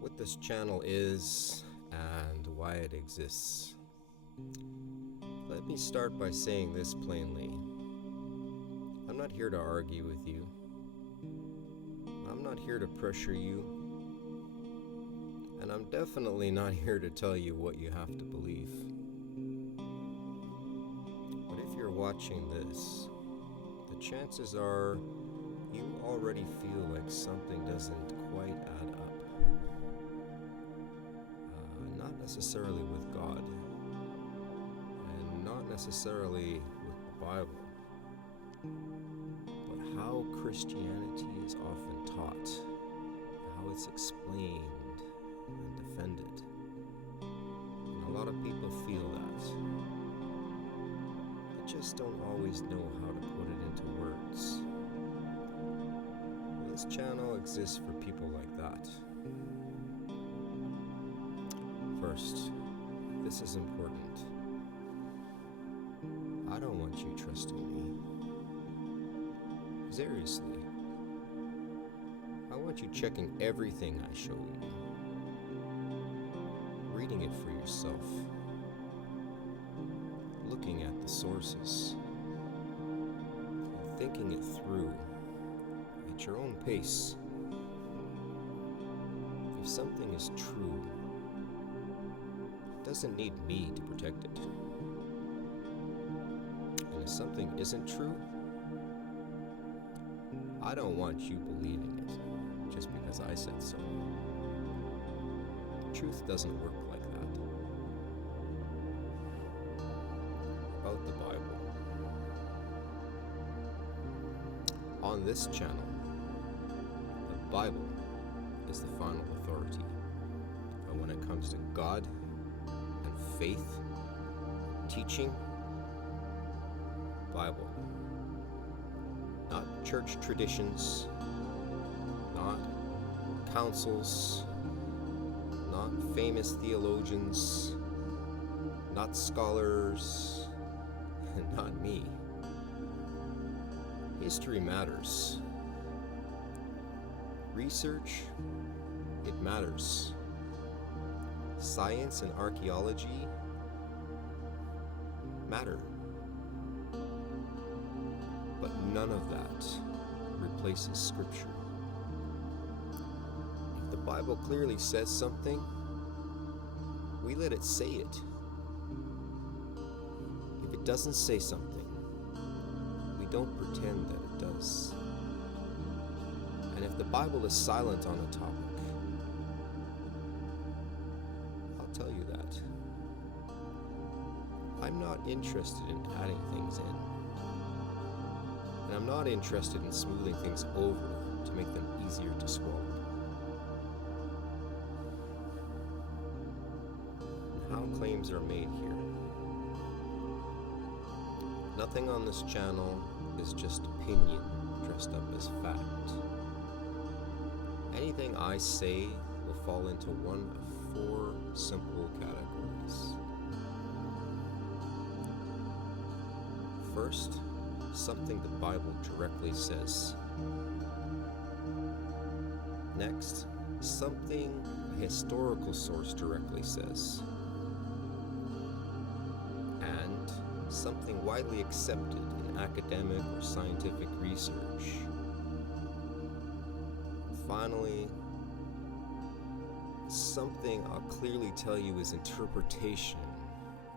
What this channel is and why it exists. Let me start by saying this plainly. I'm not here to argue with you. I'm not here to pressure you. And I'm definitely not here to tell you what you have to believe. But if you're watching this, the chances are you already feel like something doesn't quite add up. Not necessarily with God, and not necessarily with the Bible, but how Christianity is often taught, how it's explained and defended. And a lot of people feel that. They just don't always know how to put it into words. This channel exists for people like that. First, this is important. I don't want you trusting me. Seriously. I want you checking everything I show you. Reading it for yourself. Looking at the sources. And thinking it through. At your own pace. If something is true, it doesn't need me to protect it. And if something isn't true, I don't want you believing it just because I said so. Truth doesn't work like that. About the Bible. On this channel, the Bible is the final authority. But when it comes to God and faith, teaching, Bible. Not church traditions, not councils, not famous theologians, not scholars, and not me. History matters. Research, it matters. Science and archaeology matter. But none of that replaces Scripture. If the Bible clearly says something, we let it say it. If it doesn't say something, we don't pretend that it does. And if the Bible is silent on a topic, I'll tell you that. I'm not interested in adding things in. And I'm not interested in smoothing things over to make them easier to swallow. And how claims are made here. Nothing on this channel is just opinion dressed up as fact. Anything I say will fall into one of 4 simple categories. First, something the Bible directly says. Next, something a historical source directly says. And something widely accepted in academic or scientific research. Finally, something I'll clearly tell you is interpretation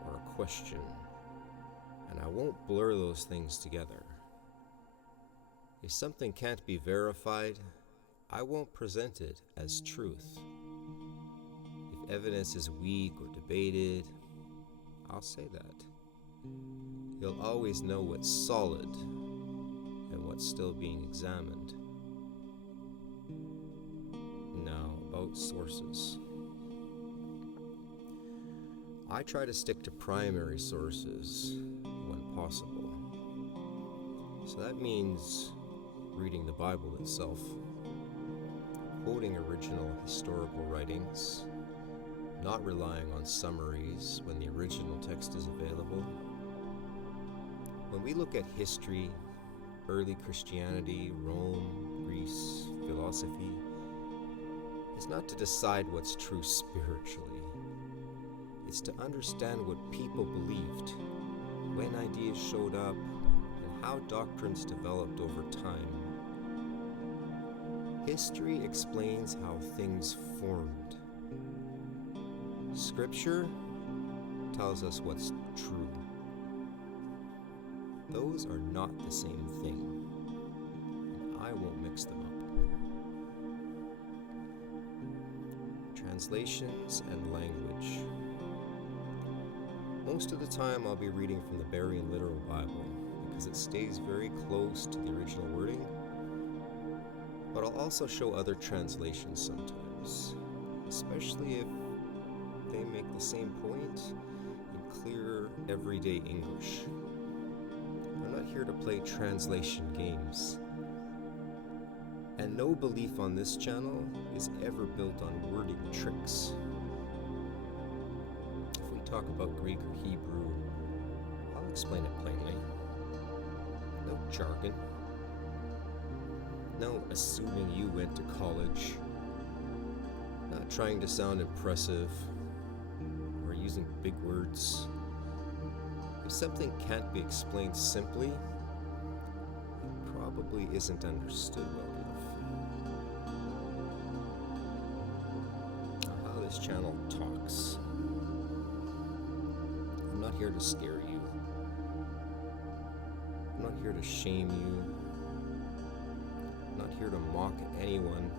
or a question, and I won't blur those things together. If something can't be verified, I won't present it as truth. If evidence is weak or debated, I'll say that. You'll always know what's solid and what's still being examined. Now, about sources. I try to stick to primary sources when possible. So that means reading the Bible itself, quoting original historical writings, not relying on summaries when the original text is available. When we look at history, early Christianity, Rome, Greece, philosophy, is not to decide what's true spiritually. It's to understand what people believed, when ideas showed up, and how doctrines developed over time. History explains how things formed. Scripture tells us what's true. Those are not the same thing, and I won't mix them up. Translations and language. Most of the time I'll be reading from the Berean Literal Bible because it stays very close to the original wording, but I'll also show other translations sometimes, especially if they make the same point in clear, everyday English. I'm not here to play translation games. And no belief on this channel is ever built on wording tricks. If we talk about Greek or Hebrew, I'll explain it plainly. No jargon. No assuming you went to college. Not trying to sound impressive or using big words. If something can't be explained simply, it probably isn't understood well enough. How this channel talks. I'm not here to scare you. I'm not here to shame you. I'm not here to mock anyone.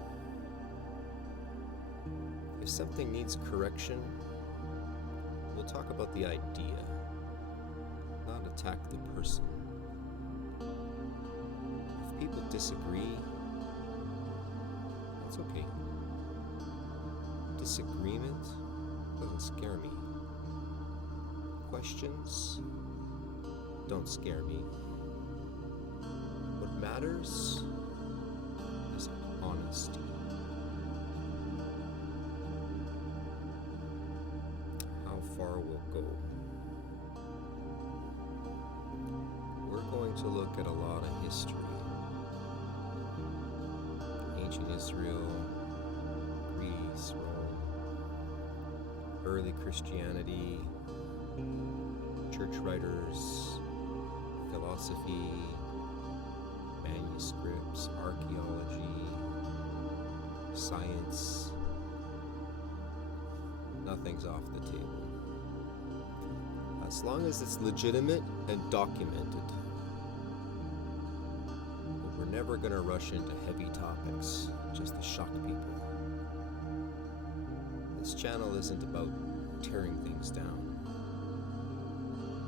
If something needs correction, we'll talk about the idea, not attack the person. If people disagree, that's okay. Disagreement doesn't scare me. Questions don't scare me. What matters is honesty. How far we'll go. We're going to look at a lot of history. Ancient Israel, Greece, Rome, early Christianity, church writers, philosophy, manuscripts, archaeology, science. Nothing's off the table. As long as it's legitimate and documented. But we're never going to rush into heavy topics just to shock people. This channel isn't about tearing things down.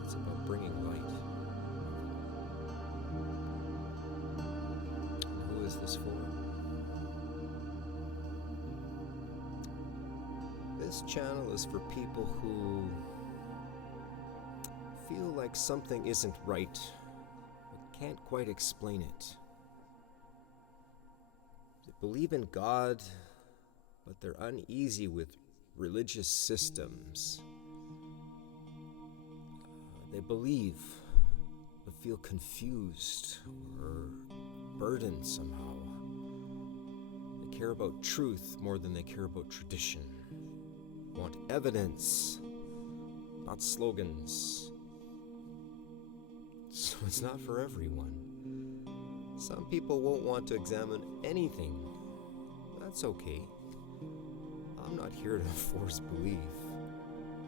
It's about bringing light. And who is this for? This channel is for people who feel like something isn't right, but can't quite explain it. They believe in God, but they're uneasy with religious systems. They believe, but feel confused or burdened somehow. They care about truth more than they care about tradition. Want evidence, not slogans. So it's not for everyone. Some people won't want to examine anything. That's okay. I'm not here to force belief.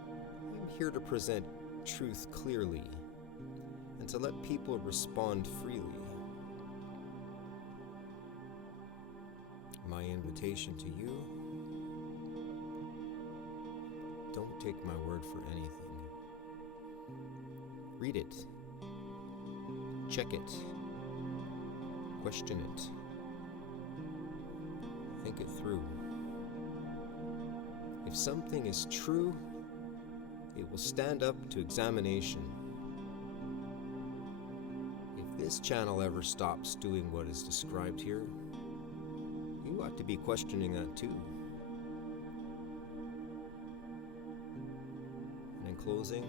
I'm here to present truth clearly and to let people respond freely. My invitation to you: don't take my word for anything. Read it. Check it. Question it. Think it through. If something is true, it will stand up to examination. If this channel ever stops doing what is described here, you ought to be questioning that too. And in closing,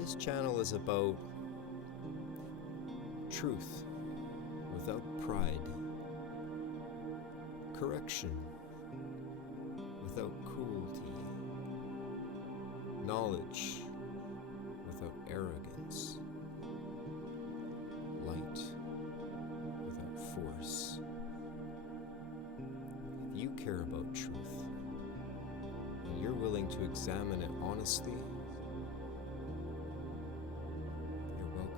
this channel is about truth without pride. correction without cruelty, knowledge without arrogance, light without force. If you care about truth, and you're willing to examine it honestly, you're welcome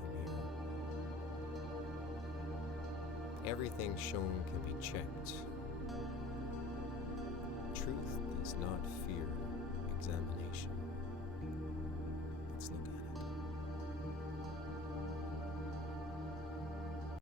here. Everything shown can be checked. Truth does not fear examination. Let's look at it.